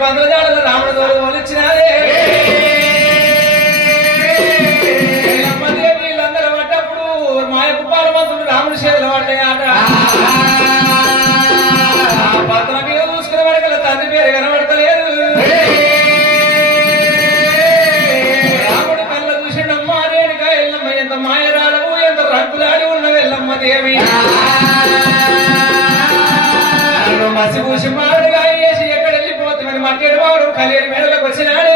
పందుల రాముడు తోడు వచ్చినారే వీళ్ళందరూ పడ్డప్పుడు మా యొక్క పాలమంతుడు రాముడు చేతులు పడ్డాయట. పత్రం మీద చూసుకునే వాడికల్లా తండ్రి పేరు కనబడతలేదు. రాముడు కళ్ళ చూసిండమ్మా రేణుకా ఎల్లమ్మ ఎంత మాయరాలవు ఎంత రంగులాడి ఉన్న ఎల్లమ్మ దేవి మసి పూసి మాడుగా వేసి ఎక్కడ వెళ్ళిపోతామని మట్టేడు వాడు కలియడి మేడలకు వచ్చినాడే.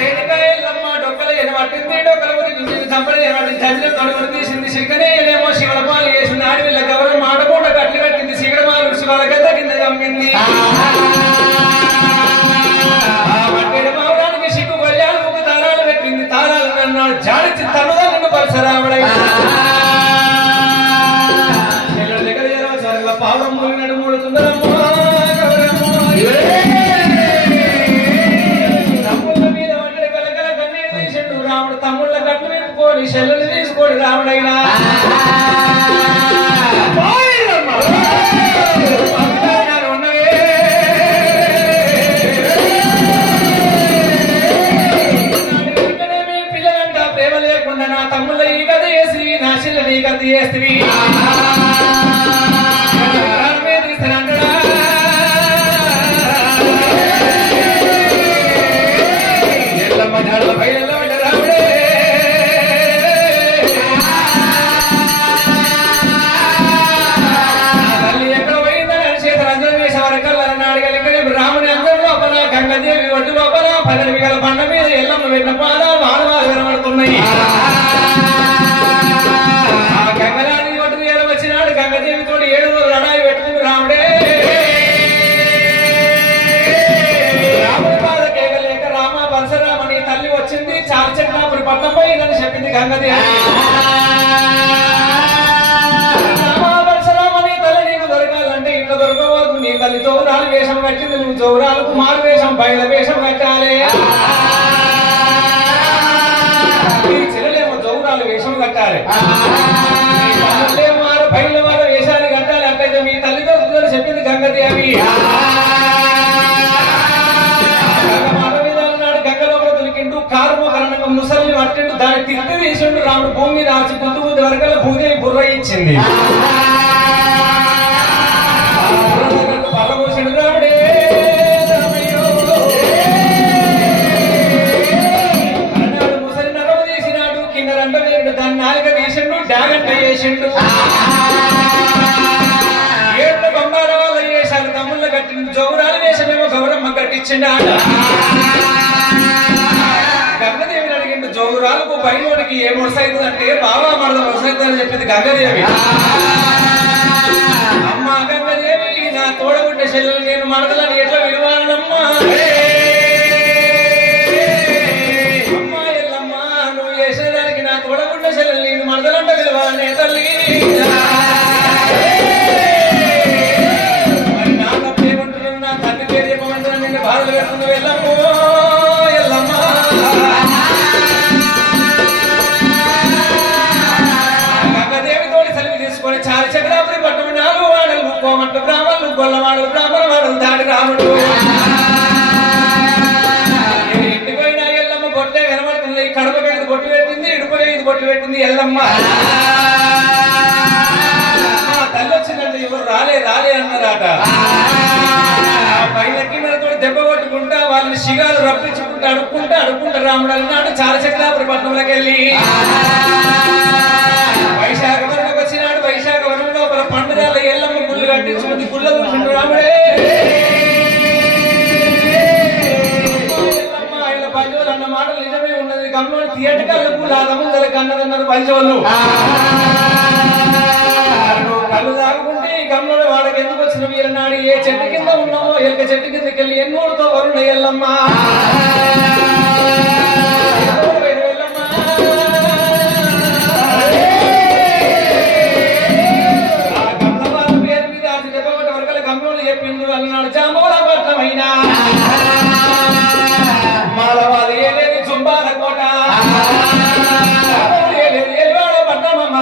రేణుకా ఎల్లమ్మ డొక్కలు ఎనబట్టింది డొక్కల గురించి చంపడి ఎనబట్టి చదివిన కడుగులు తీసింది. సిగ్గనేమో శివల పాలు వేసింది. ఆడవిళ్ళ గౌరవం మాటకుండా కట్లు కట్టింది. సిగడమాలు శివాల గద్ద కింద కమ్మింది. మట్టేడు మావడానికి సిగ్గు గొల్లాలు ముగ్గు తారాలు పెట్టింది. తారాలు అన్నాడు జాడిచి తనుదా నిన్ను పరసరాముడై పావురం మూలినాడు మూడు తమ్ముళ్ళ మీద వంటి కలకల కన్నీరు తీసిండు రాముడు. తమ్ముళ్ళ గట్లు వినుకోని చెల్లెలు తీసుకోని రాముడైనా పిల్లలంట ప్రేమ లేకుండా నా తమ్ముళ్ళ ఈ కథ చేసి నా చెల్లెలు ఈ కథ చేస్త్రీ గంగదేవి ఒడ్డు లోపల 10 విగల బండ మీద ఎల్లమ్మ పెట్టిన పాదాలు ఆడవాళ్ళు వినబడుతున్నాయి. ఆ గంగరాని ఒడ్డు ఏడ వచ్చినాడు. గంగదేవితో 7 రోజులు లడాయి పెట్టుకుని రాముడే రాముడి బాధ కేకలేక రామ పరశురామని తల్లి వచ్చింది. చాలు చెట్టాపురి పట్నం పోయిందని చెప్పింది గంగదేవి. నీ తల్లి చౌరాలు వేషం కట్టింది. నువ్వు చౌరాలకు మారు వేషం బయల వేషం కట్టాలి. నీ చెల్లెలేమో చౌరాలు వేషం కట్టాలి. మారు బయల వారు వేషాలు కట్టాలి. అట్లయితే మీ తల్లితో చెప్పింది గంగదేవి. మాట మీద ఉన్నాడు. గంగలో దొరికిండు కారుమో కరణకం ముసలిని పట్టిండు. దాన్ని తిరిగి తీసిండు. రాముడు భూమి మీద ఆచి గుద్దు బుద్ధి వరకల్లా భూదేవి బుర్ర ఇచ్చింది. ముసలి నరవ తీసినాడు. కింద రండ వేడు దాన్ని నాలుగ తీసిండు. డాగంట వేసిండు. 7 బంగార వాళ్ళ వేషాలు తమ్ముళ్ళ కట్టిండు. జౌరాలు వేషమేమో గౌరమ్మ కట్టించిండు. గంగదేవిని అడిగిండు జౌరాలకు బయలుడికి ఏ మొడసైతుంది అంటే బాబా మడద మొడసైతుంది అని చెప్పింది గంగదేవి. అమ్మ గంగదేవి నా తోడగుడ్డ చెల్లెలు నేను మడదలని ఎట్లా విలువాలమ్మా. అమ్మా ఎల్లమ్మ నువ్వు చేసేదానికి నా తోడగుడ్డ చెల్లెలు నేను మడదలంట విలువాలనే తల్లి. మరి నా తప్పేమంటున్నాను. నా తల్లి పేరు చెప్పమంటున్నా నిన్ను బాధలు పెడుతున్నావు ఎల్లమ్మో ఎల్లమ్మ. గంగదేవి తోడి సెలవు తీసుకొని చాలు చక్రాపురి పట్టణం 4 వాడలు కోమంట బ్రాహ్మణులు గొల్లవాడు బ్రాహ్మణ వాడలు దాటి రాముడు. ఇంటికి పోయినా ఎల్లమ్మ బొట్టే కనబడుతుంది. కడప మీద బొట్టు పెట్టింది. ఇడుపు మీద బొట్టు పెట్టింది ఎల్లమ్మ. తల్లి వచ్చిందంటే ఎవరు రాలే రాలే అన్నారట. పైన కిందతో దెబ్బ కొట్టుకుంటా వాళ్ళని శిగాలు రప్పించుకుంటా అడుక్కుంటా రాముడు అన్నాడు. చాలా చక్రాపురి పట్టణంలోకి వెళ్ళి వైశాఖ వరంలోకి వచ్చినాడు. వైశాఖ వరం లోపల పండుగల ఎల్లమ్మ గుళ్ళు కట్టించుకుంది. గుళ్ళ కూర్చుంటూ రాముడే ఎల్లమ్మ ఆయన పంజోలు అన్న మాటలు నిజమే ఉన్నది. గమ్ముని థియేటర్లకు లాదముందల కన్నదన్నారు పంజోళ్ళు. కళ్ళు తాగుకుంటే గమ్మున వాళ్ళకి ఎందుకు వచ్చిన వీరనాడు ఏ చెట్టు కింద ఉన్నామో ఎలుక చెట్టు కిందకి వెళ్ళి ఎన్నోడుతో వరుణ ఎల్లమ్మ. చెప్పిండు అన్నాడు జామూల పట్నమైనా మాలవాది ఏలేది జుంబాల కోట ఏలేది ఎల్వాడ పట్నమమ్మ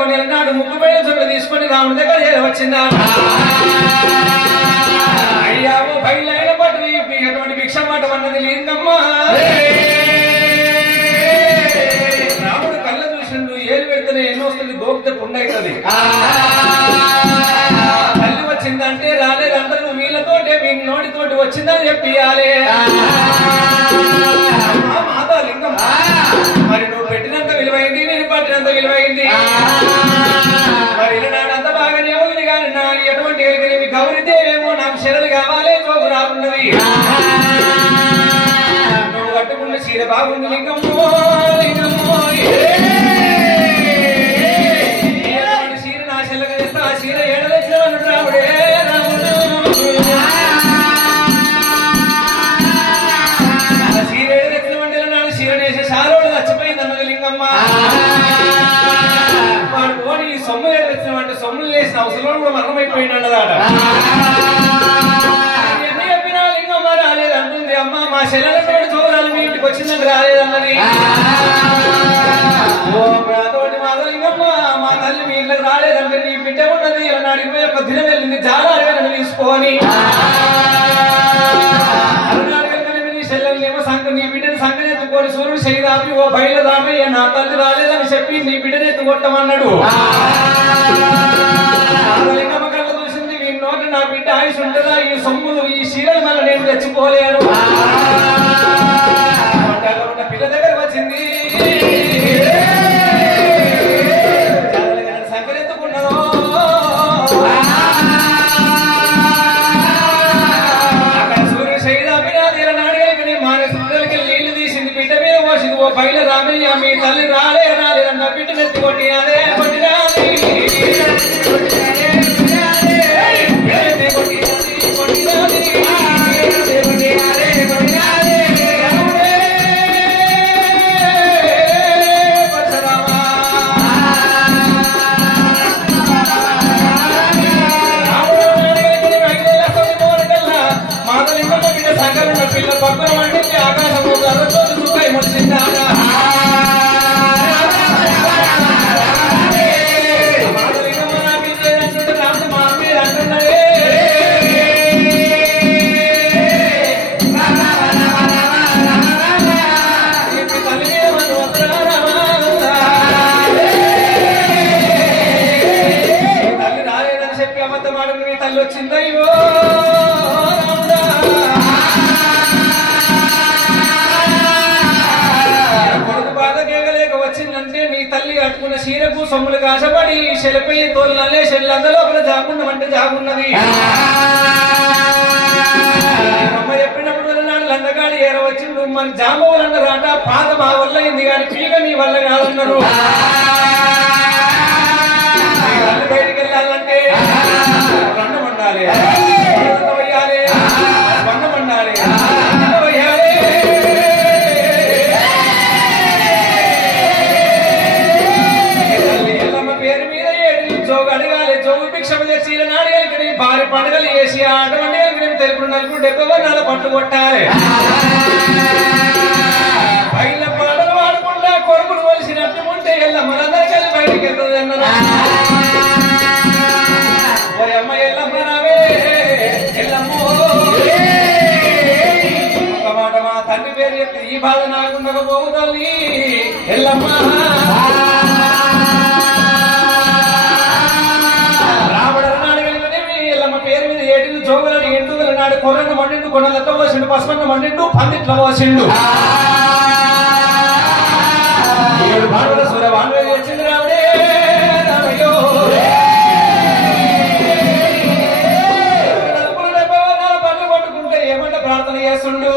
ఎత్తుకొని అన్నాడు ముక్కుపైన చోట తీసుకొని రాముడి దగ్గర వచ్చిందా అయ్యా బయలైన పట్టు ఎటువంటి భిక్ష మాట అన్నది లేదమ్మా రాముడు కళ్ళ చూసిండు ఏలు పెడితేనే ఎన్నో వస్తుంది గోపితే పుండైతుంది తల్లి వచ్చిందంటే రాలేదంటారు వీళ్ళతోటే వీళ్ళ నోటితోటి వచ్చిందని చెప్పియాలే మాతా లింగం మరి నువ్వు పెట్టినంత విలువైంది నేను పట్టినంత విలువైంది మరి నాడంత బాగానే ఉంది కానీ నా ఎటువంటి ఎలుకనేవి గౌరిదేవేమో నాకు శరలు కావాలి చోకు రాకున్నది నువ్వు కట్టుకున్న చీర బాగుంది లింగమ్మో లింగమ్మో చీర నా చెల్లగా చేస్తా ఆ చీర ఏడదచ్చినవన్ను రాముడే రాముడు ఆ చీర ఏడదచ్చినవంటే నాడు చీరనేసి సారోడు చచ్చిపోయింది అన్నది లింగమ్మ వాడు పోనీ సొమ్ము ఏడదచ్చినవంటే సొమ్ములు వేసిన అవసరం కూడా మరణమైపోయింది అన్నదాట ఎన్ని చెప్పినా లింగమ్మ రాలేదంటుంది అమ్మ మా చెల్లెలతో చూడాలి మీ ఇంటికి వచ్చిందని రాలేదన్నది తోటి మాదలింగమ్మ మా తల్లి మీ ఇళ్ళకి రాలేదంటే నీ బిడ్డ ఉన్నది ఇలా నాడిపోయి ఒక దినం వెళ్ళింది చాలా అడగని తీసుకొని నీ చెల్లెలనేమో నీ బిడ్డని సంగతి ఎత్తుకొని సూర్యుడు చేయదాపి ఓ బయలు దామయ్య నా తల్లి రాలేదని చెప్పి నీ బిడ్డని ఎత్తుకొట్టమన్నాడు మాదలింగమ్మ కళ్ళ చూసింది మీ నోట నా బిడ్డ ఆయుష్ ఉంటుందా ఈ సొమ్ములు ఈ చీరలు మళ్ళీ నేను తెచ్చిపోలేను ఉన్న పిల్ల దగ్గర వచ్చింది సంకరెత్తుకున్నదో అక్కడ సూర్యుడు శైదాపినాదీల నాడికి మానే సూర్యులకి నీళ్లు తీసింది బిడ్డ మీద పోసింది ఓ బయలు రామయ్య మీ తల్లి రాలేదన్న బిడ్డను ఎత్తుకొట్టి అదే కొట్టినాది పిల్ల పక్కన వండింది ఆకాశము రూపాయి ముడిచిందా తల్లి రాలేదని చెప్పి అబద్ధమాడుకుని తల్లి వచ్చిందయ్యో వచ్చిందంటే నీ తల్లి కట్టుకున్న చీరకు సొమ్ములు కాసపడి చెలపై తోలే చెల్లందలో ఒకరు జాగున్నమంటే జాగున్నది అమ్మ చెప్పినప్పుడు నాడు లందగాడి ఏరవచ్చిండు మన జామవులు రాట పాత మా వల్ల అయింది కానీ పీక నీ వల్ల కాదన్నారు బయటికి వెళ్ళాలంటే బండం ఉండాలి వయ్యాలి బండం ఉండాలి వయ్యాలి అడగాలి జోగు భిక్షమ తెచ్చి నాడికి భారీ పండుగలు వేసి అటువంటి తెలుపు నలుగురు 70 వర్ణాల పట్టు కొట్టాలి బయట పాటలు పాడకుండా కొడుకులు వలసినట్టు ఉంటే ఎల్లమ్మలందరూ కలిసి బయటికి వెళ్తుంది అన్నారు ఓ అమ్మ ఎల్లమ్మ రావే ఎల్లమ్మో ఒక మాట మా తండ్రి పేరు చెప్తే ఈ బాధ నాకుండకపోవు తల్లి ఎల్లమ్మ జోగులను ఎండుగల నాడు కొర్రను మండిండు కొనలతో పోసిండు పసుపన్న మండిండు పందిట్లో పోసిండు 7 భానుల సూర్యవాణి వచ్చింది రావుడే రామయ్యో పనులు పట్టుకుంటే ఏమంటే ప్రార్థన చేస్తుండు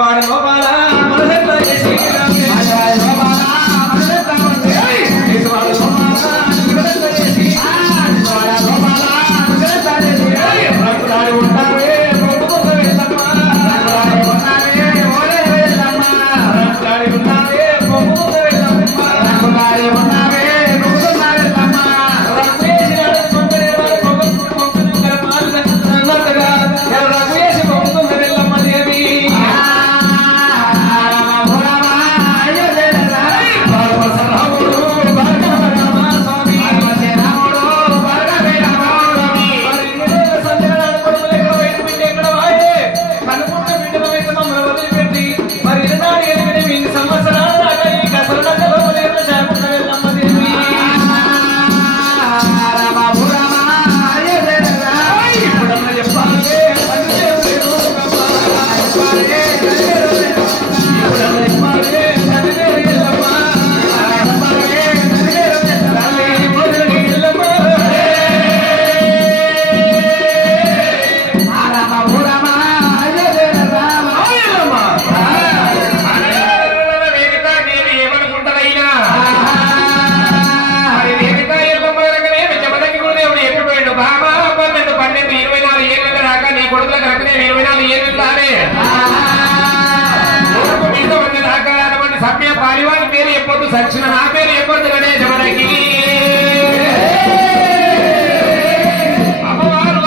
వాడ లోపాల మనసెట్లా చేసి సభ్య పాలివారి పేరు ఎప్పుడు సచిన నా పేరు ఎప్పుడు గణేశ మనకి అమ్మవారు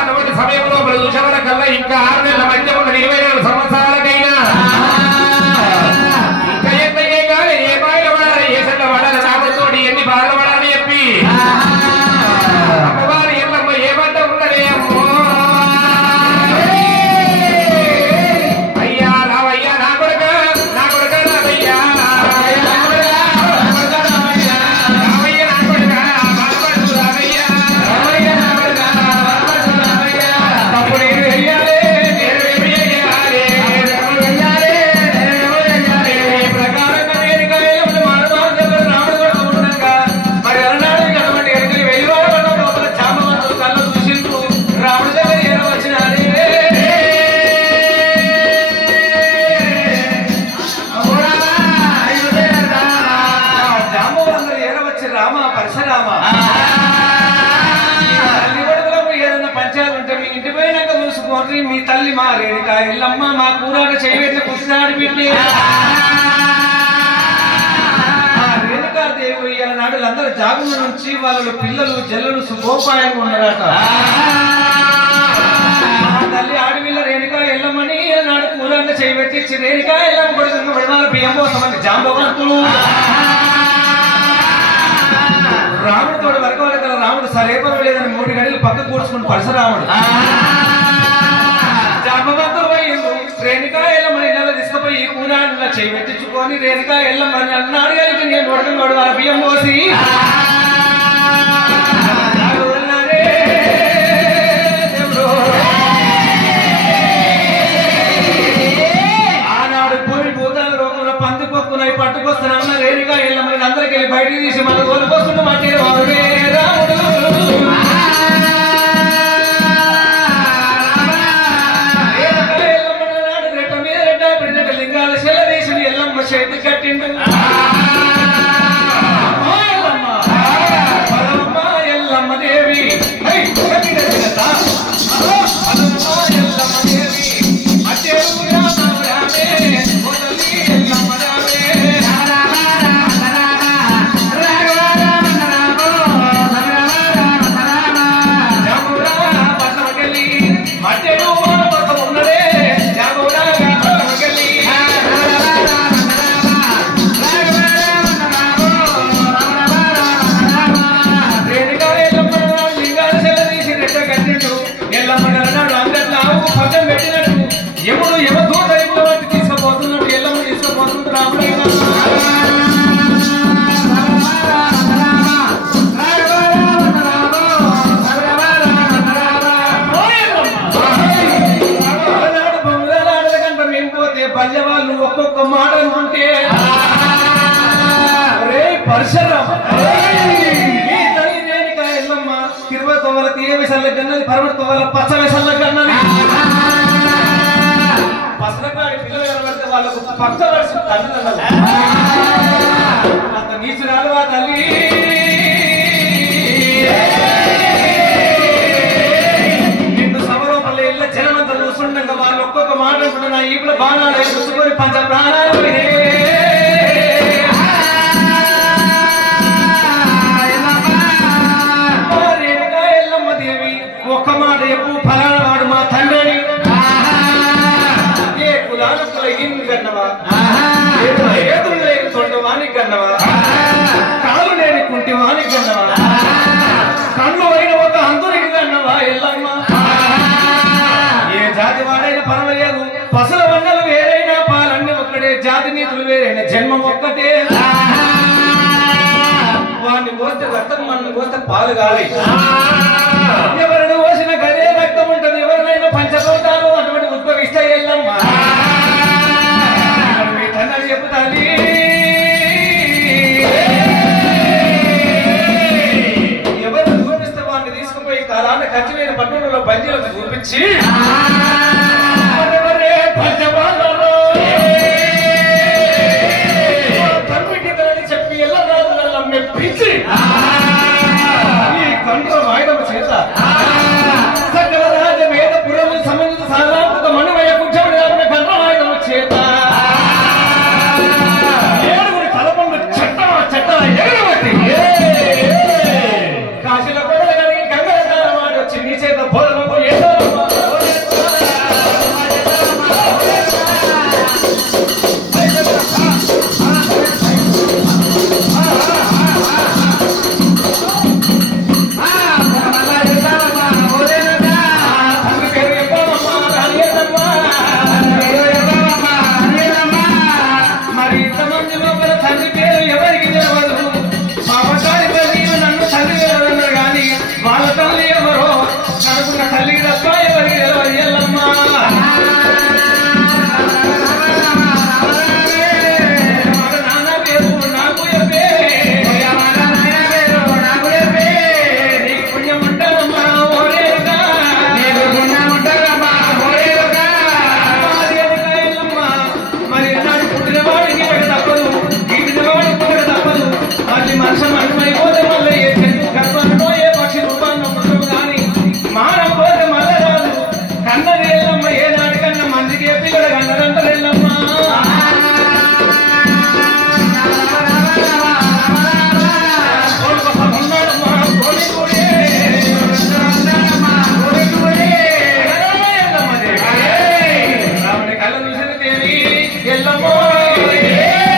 అటువంటి సమయంలో చూసేవర కల్లా ఇంకా 6 నెలల మధ్య ఉన్న 24 సంవత్సరాలకైనా ఇంకా ఎంతకే కానీ ఏ బాయిల పడాలి ఏ సెల్ల పడాలి నామతోటి ఎన్ని బాధలు పడాలని చెప్పి అమ్మవారు ఎల్లమ్మ ఏమంట ఉన్నదే అమ్మో అయ్యా రావయ్యా నా కొడుక రావయ్యా మీ తల్లి మా రేణుక ఎల్లమ్మ మా కూరాట చేయబెట్టిన కుసినాడు బిడ్డే రేణుకాదేవి నాడు అందరూ జాగుల నుంచి వాళ్ళ పిల్లలు జల్లులు సుఖోపాయంగా ఉన్నారట తల్లి ఆడపిల్ల రేణుక ఎల్లమ్మని నాడు కూరాట చేయబెట్టి రేణుక ఎల్లమ్మ కొడుకు విడమాల బియ్యం పోతామని జాంబవంతులు రాముడితోడు వరకు వరకు రాముడు సరేపం లేదని 3 గడిలు పక్క కూర్చుకుని పరశురాముడు జాంబవంతులు పోయిండు రేణుకా ఎల్లమ్మని నెల తీసుకుపోయి కూరాడులా చేయి పెట్టించుకొని రేణుకా ఎల్లమ్మని అన్నాడు కలిపి నేను ఉడకడు వాళ్ళ బియ్యం పోసి ఆనాడు పూరి భూతాల రోగంలో పందికొక్కునై పట్టుకొస్తున్నా రేణుకా ఎల్లమ్మని అందరికి వెళ్ళి బయటికి తీసి మన తోలుకొస్తుంటే మట్టి వాడుడే రాముడు లింగాల సెల్లదీసి ఎల్లమ్మ చేతి కట్టిండు ఎల్లమ్మ దేవి ఎప్పుడు ఎవరు తీసుకుపోతున్నట్టు ఎల్లమ్మ తీసుకుపోతుంది రాముడైనా మేము పోతే పల్లె వాళ్ళు ఒక్కొక్క మాట ఉంటే రే పరశురామ ఎల్లమ్మ 29 తీయ విషయాల కన్నది 16 పచ్చ విషయాల కన్నది పసలకాడి పిల్లలు వాళ్ళకు పక్క వరుస తల్లి అంత నీచురాలు ఆ తల్లి నిన్ను సమరూపంలో ఇళ్ళ జనమంతా చూస్తుండగా వాళ్ళు ఒక్కొక్క మాట కూడా నా ఈపుల బాణాలు చూసుకొని పంచ ప్రాణాలు ఎల్లమ్మ దేవి ఒక్క మాట చెప్పు ఫలానా వాడు మా తండ్రి ఏ కులాల కులగిన్ కన్నవా ఏదులు లేని తొండవానికి కన్నవా కాలు లేని కుంటి వానికి కన్నవా కళ్ళు అయిన ఒక అంతునికి కన్నవా ఎల్లమ్మ ఏ జాతి వాడైనా పర్వాలేదు పసల వండలు వేరైనా పాలన్నీ ఒక్కడే జాతి నీతులు వేరైన జన్మం ఒక్కటే వాడిని పోస్తే రక్తం మనల్ని పోస్తే పాలు కావాలి ఎవరిని పోసిన గదే రక్తం ఉంటది ఎవరినైనా పంచభూతాలు అటువంటి ఉద్భవిస్తాయి ఎల్లమ్మ